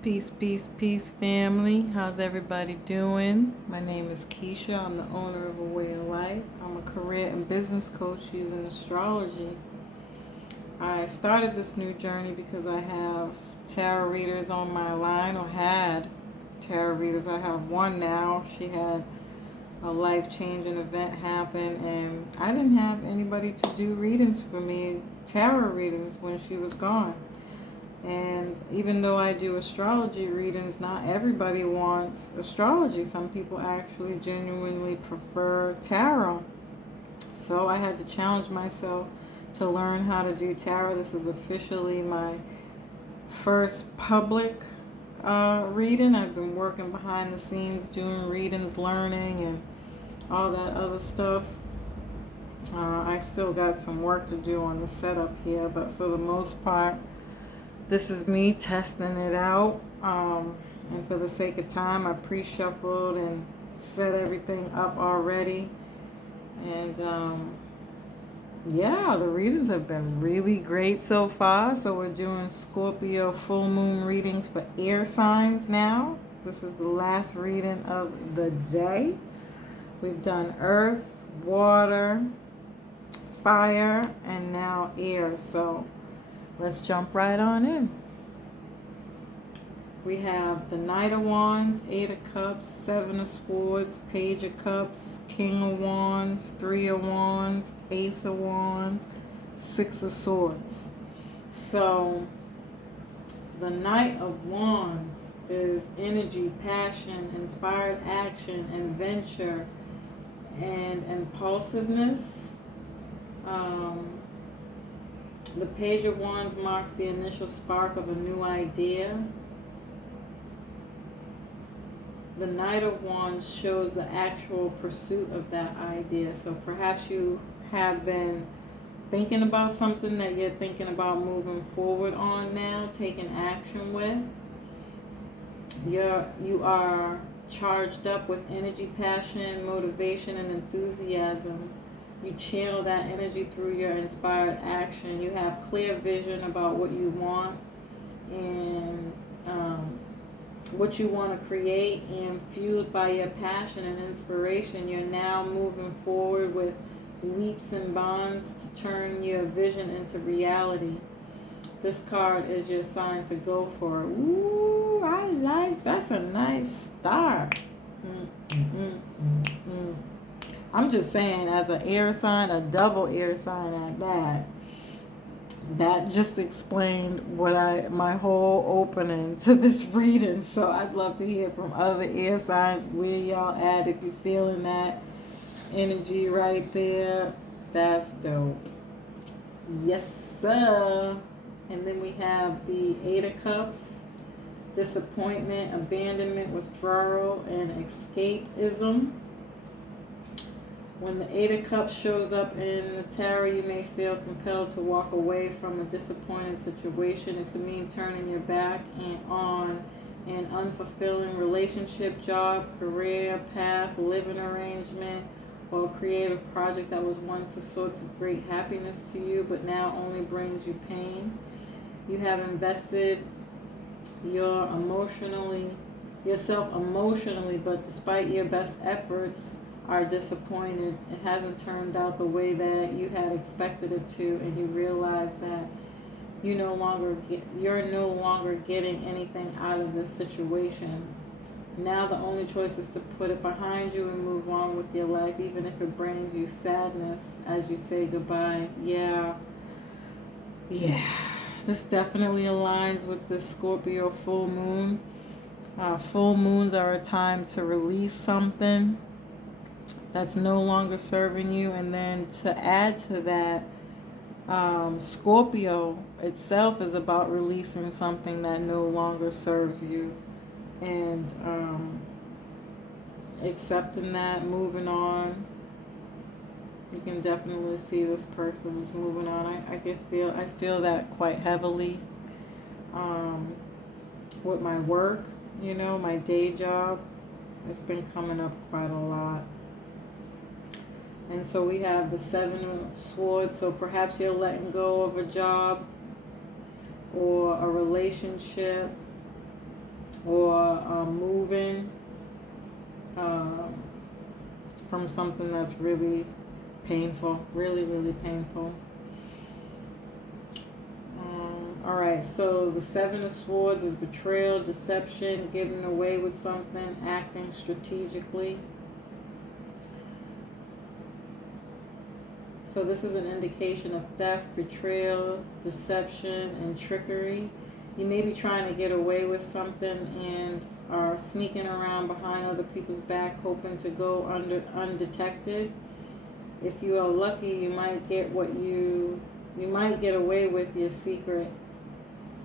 Peace, peace, peace, family. How's everybody doing? My name is Keisha. I'm the owner of A Way of Life. I'm a career and business coach using astrology. I started this new journey because I have tarot readers on my line, or had tarot readers. I have one now. She had a life-changing event happen, and I didn't have anybody to do readings for me, tarot readings, when she was gone. And even though I do astrology readings, not everybody wants astrology. Some people actually genuinely prefer tarot. So I had to challenge myself to learn how to do tarot. This is officially my first public reading. I've been working behind the scenes, doing readings, learning, and all that other stuff. I still got some work to do on the setup here, but for the most part, this is me testing it out. And for the sake of time, I pre-shuffled and set everything up already. And yeah, the readings have been really great so far. So we're doing Scorpio full moon readings for air signs now. This is the last reading of the day. We've done earth, water, fire, and now air. So let's jump right on in. We have the Knight of Wands, Eight of Cups, Seven of Swords, Page of Cups, King of Wands, Three of Wands, Ace of Wands, Six of Swords. So the Knight of Wands is energy, passion, inspired action, adventure, and impulsiveness. The Page of Wands marks the initial spark of a new idea. The Knight of Wands shows the actual pursuit of that idea. So perhaps you have been thinking about something that you're thinking about moving forward on now, taking action with. You are charged up with energy, passion, motivation, and enthusiasm. You channel that energy through your inspired action. You have clear vision about what you want and what you want to create, and fueled by your passion and inspiration, you're now moving forward with leaps and bounds to turn your vision into reality. This card is your sign to go for. Ooh, I like, that's a nice start. I'm just saying, as an air sign, a double air sign at that just explained my whole opening to this reading. So I'd love to hear from other air signs where y'all at, if you're feeling that energy right there. That's dope. Yes, sir. And then we have the Eight of Cups, disappointment, abandonment, withdrawal, and escapism. When the Eight of Cups shows up in the tarot, you may feel compelled to walk away from a disappointing situation. It could mean turning your back on an unfulfilling relationship, job, career, path, living arrangement, or a creative project that was once a source of great happiness to you, but now only brings you pain. You have invested yourself emotionally, but despite your best efforts, are disappointed. It hasn't turned out the way that you had expected it to, and you realize that you're no longer getting anything out of this situation. Now the only choice is to put it behind you and move on with your life, even if it brings you sadness as you say goodbye. Yeah. This definitely aligns with the Scorpio full moon. Full moons are a time to release something that's no longer serving you. And then to add to that, Scorpio itself is about releasing something that no longer serves you, and accepting that, moving on. You can definitely see this person is moving on. I feel that quite heavily with my work, my day job. It's been coming up quite a lot. And so we have the Seven of Swords. So perhaps you're letting go of a job or a relationship or moving from something that's really painful, really, really painful. All right, so the Seven of Swords is betrayal, deception, getting away with something, acting strategically. So this is an indication of theft, betrayal, deception, and trickery. You may be trying to get away with something and are sneaking around behind other people's back, hoping to go undetected. If you are lucky, you might get might get away with your secret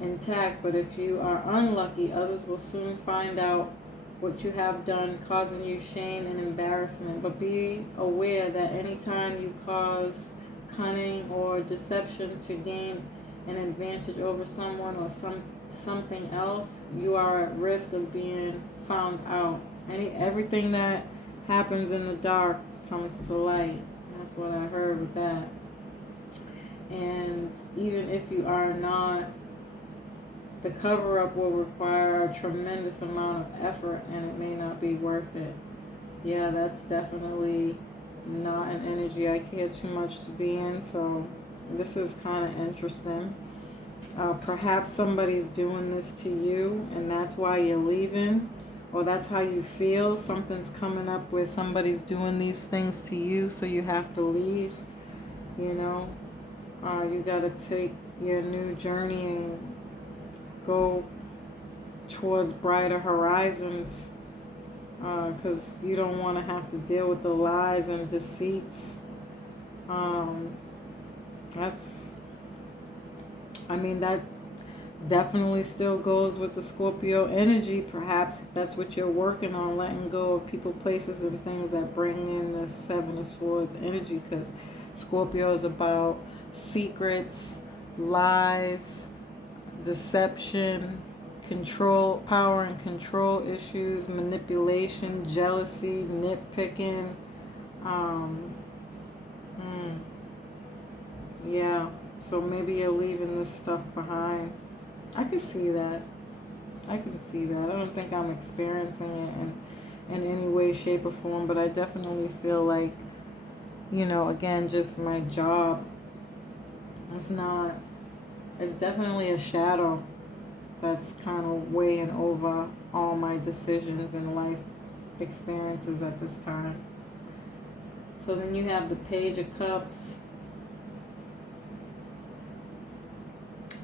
intact, but if you are unlucky, others will soon find out what you have done, causing you shame and embarrassment. But be aware that anytime you cause cunning or deception to gain an advantage over someone or something else, you are at risk of being found out. Everything that happens in the dark comes to light. That's what I heard with that. And even if you are not, the cover-up will require a tremendous amount of effort, and it may not be worth it. Yeah, that's definitely not an energy I care too much to be in, so this is kind of interesting. Perhaps somebody's doing this to you, and that's why you're leaving, or that's how you feel. Something's coming up where somebody's doing these things to you, so you have to leave, you know. You got to take your new journey and go towards brighter horizons, because you don't want to have to deal with the lies and deceits. That definitely still goes with the Scorpio energy. Perhaps that's what you're working on, letting go of people, places, and things that bring in the Seven of Swords energy, because Scorpio is about secrets, lies, deception, control, power and control issues, manipulation, jealousy, nitpicking. Yeah, so maybe you're leaving this stuff behind. I can see that. I don't think I'm experiencing it in any way, shape, or form, but I definitely feel like, again, just my job. It's definitely a shadow that's kind of weighing over all my decisions and life experiences at this time. So then you have the Page of Cups.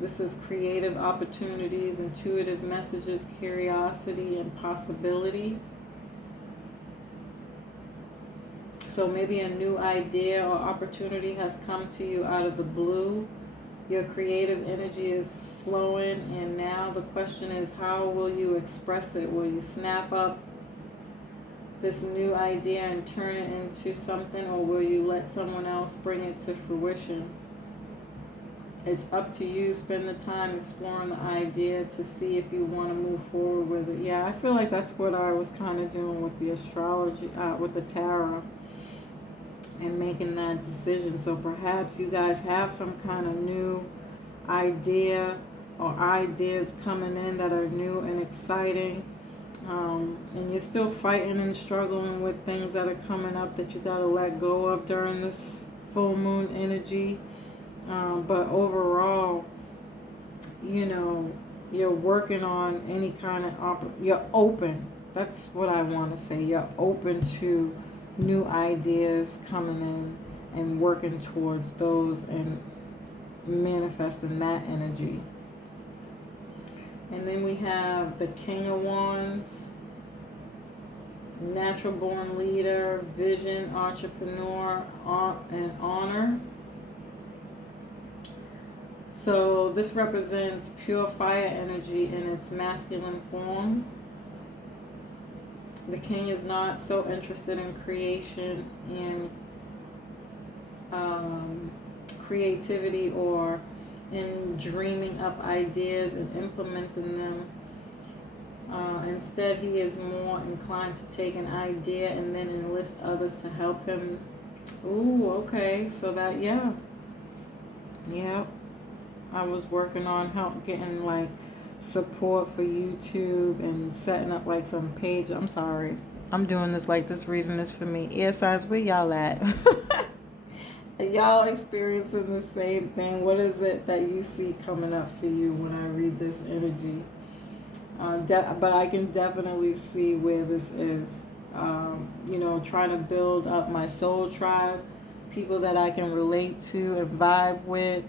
This is creative opportunities, intuitive messages, curiosity, and possibility. So maybe a new idea or opportunity has come to you out of the blue. Your creative energy is flowing, and now the question is, how will you express it? Will you snap up this new idea and turn it into something, or will you let someone else bring it to fruition? It's up to you. Spend the time exploring the idea to see if you want to move forward with it. Yeah, I feel like that's what I was kind of doing with the astrology, with the tarot, and making that decision. So perhaps you guys have some kind of new idea or ideas coming in that are new and exciting. And you're still fighting and struggling with things that are coming up that you got to let go of during this full moon energy. But overall, you're working on any kind of you're open. That's what I want to say. You're open to new ideas coming in and working towards those and manifesting that energy. And then we have the King of Wands, natural born leader, vision, entrepreneur, and honor. So this represents pure fire energy in its masculine form. The king is not so interested in creation and creativity or in dreaming up ideas and implementing them. Instead, he is more inclined to take an idea and then enlist others to help him. Ooh, okay. So that, yeah. I was working on getting support for YouTube and setting up like some page. I'm sorry. I'm doing this like this, reading this for me. Air signs, where y'all at? Are y'all experiencing the same thing? What is it that you see coming up for you when I read this energy? But I can definitely see where this is. Trying to build up my soul tribe, people that I can relate to and vibe with.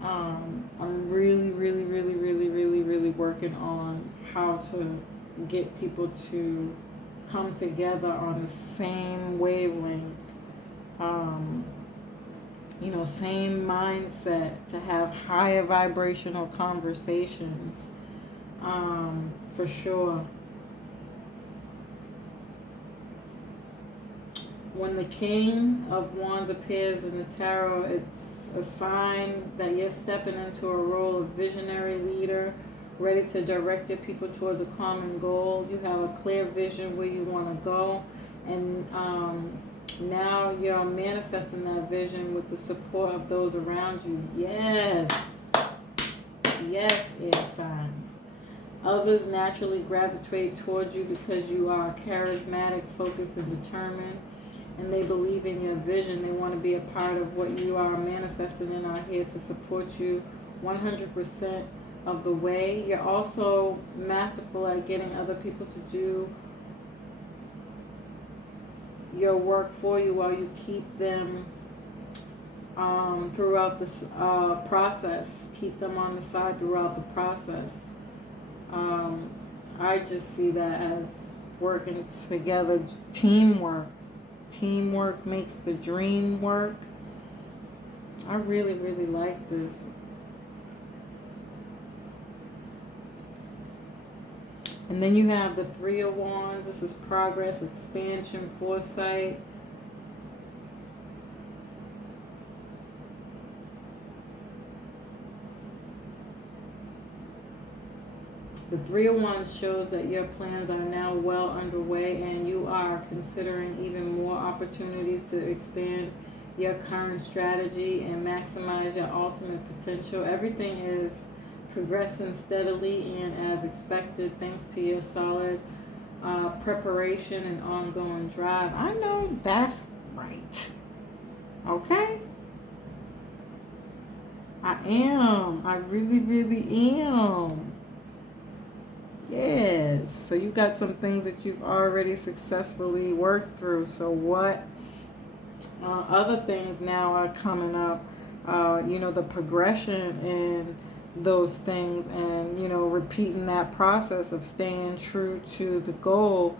I'm really, really, really, really, really, really working on how to get people to come together on the same wavelength, same mindset, to have higher vibrational conversations, for sure. When the King of Wands appears in the tarot, it's a sign that you're stepping into a role of visionary leader, ready to direct your people towards a common goal. You have a clear vision where you want to go, and now you're manifesting that vision with the support of those around you. Yes, air signs. Others naturally gravitate towards you because you are charismatic, focused, and determined, and they believe in your vision. They want to be a part of what you are manifesting and are here to support you 100% of the way. You're also masterful at getting other people to do your work for you while you keep them throughout this process. Keep them on the side throughout the process. I just see that as working together, teamwork. Teamwork makes the dream work. I really, really like this. And then you have the Three of Wands. This is progress, expansion, foresight. The Three of Wands shows that your plans are now well underway and you are considering even more opportunities to expand your current strategy and maximize your ultimate potential. Everything is progressing steadily and as expected thanks to your solid preparation and ongoing drive. I know that's right. Okay? I am. I really, really am. Yes. So you got some things that you've already successfully worked through. So what other things now are coming up? The progression in those things, and repeating that process of staying true to the goal.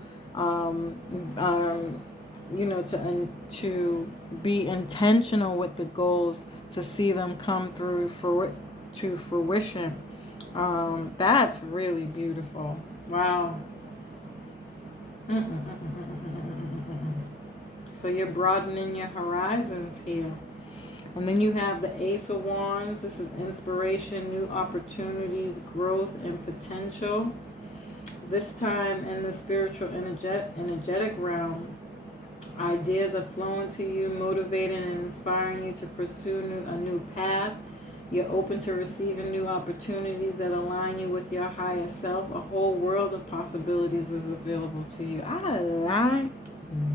To be intentional with the goals, to see them come through to fruition. That's really beautiful. Wow. So you're broadening your horizons here. And then you have the Ace of Wands. This is inspiration, new opportunities, growth, and potential. This time in the spiritual energetic realm, ideas are flowing to you, motivating and inspiring you to pursue a new path. You're open to receiving new opportunities that align you with your higher self. A whole world of possibilities is available to you. I like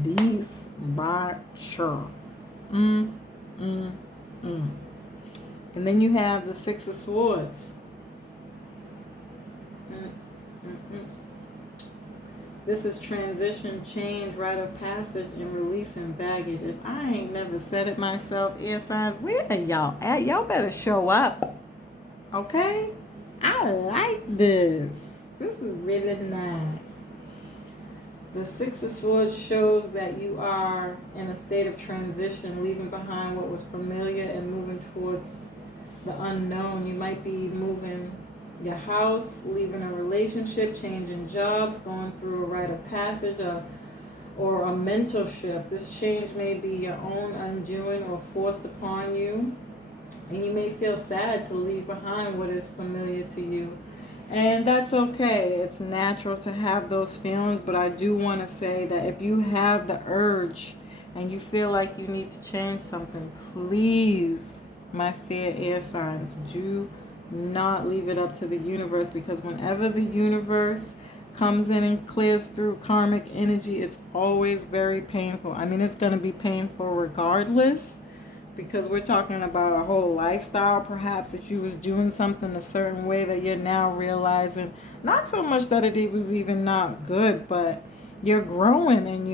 this by sure. And then you have the Six of Swords. This is transition, change, rite of passage, and releasing baggage. If I ain't never said it myself, air signs, where are y'all at? Y'all better show up. Okay? I like this. This is really nice. The Six of Swords shows that you are in a state of transition, leaving behind what was familiar and moving towards the unknown. You might be moving your house, leaving a relationship, changing jobs, going through a rite of passage, or a mental shift. This change may be your own undoing or forced upon you, and you may feel sad to leave behind what is familiar to you. And that's okay. It's natural to have those feelings, but I do want to say that if you have the urge and you feel like you need to change something, please, my fair air signs, do not leave it up to the universe, because whenever the universe comes in and clears through karmic energy, it's always very painful. I mean, it's going to be painful regardless, because we're talking about a whole lifestyle, perhaps, that you was doing something a certain way that you're now realizing, not so much that it was even not good, but you're growing in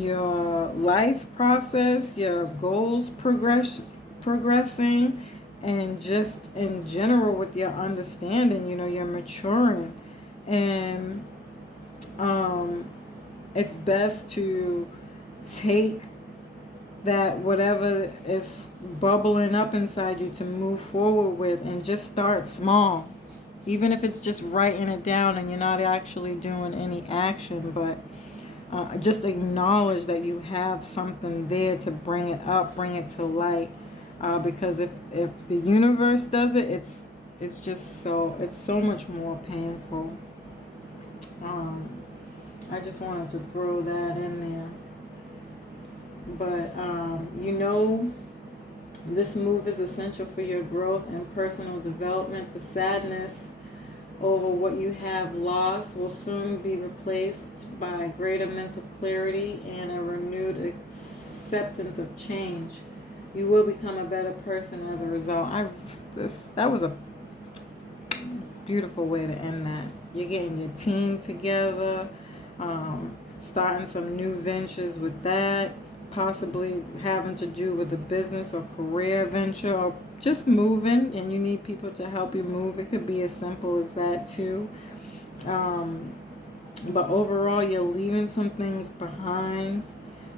your life process, your goals progressing, and just in general with your understanding, you're maturing. And it's best to take that whatever is bubbling up inside you to move forward with, and just start small, even if it's just writing it down and you're not actually doing any action, but just acknowledge that you have something there to bring it up, bring it to light, because if the universe does it, it's so much more painful. I just wanted to throw that in there. But, this move is essential for your growth and personal development. The sadness over what you have lost will soon be replaced by greater mental clarity and a renewed acceptance of change. You will become a better person as a result. That was a beautiful way to end that. You're getting your team together, starting some new ventures with that, possibly having to do with a business or career venture, or just moving, and you need people to help you move. It could be as simple as that too. But overall, you're leaving some things behind.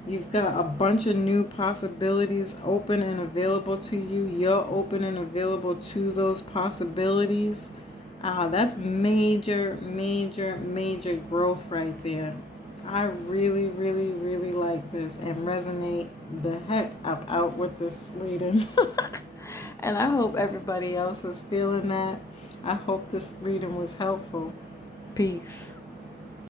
You've got a bunch of new possibilities open and available to you. You're open and available to those possibilities. That's major, major, major growth right there. I really, really, really like this and resonate the heck out with this reading. And I hope everybody else is feeling that. I hope this reading was helpful. Peace.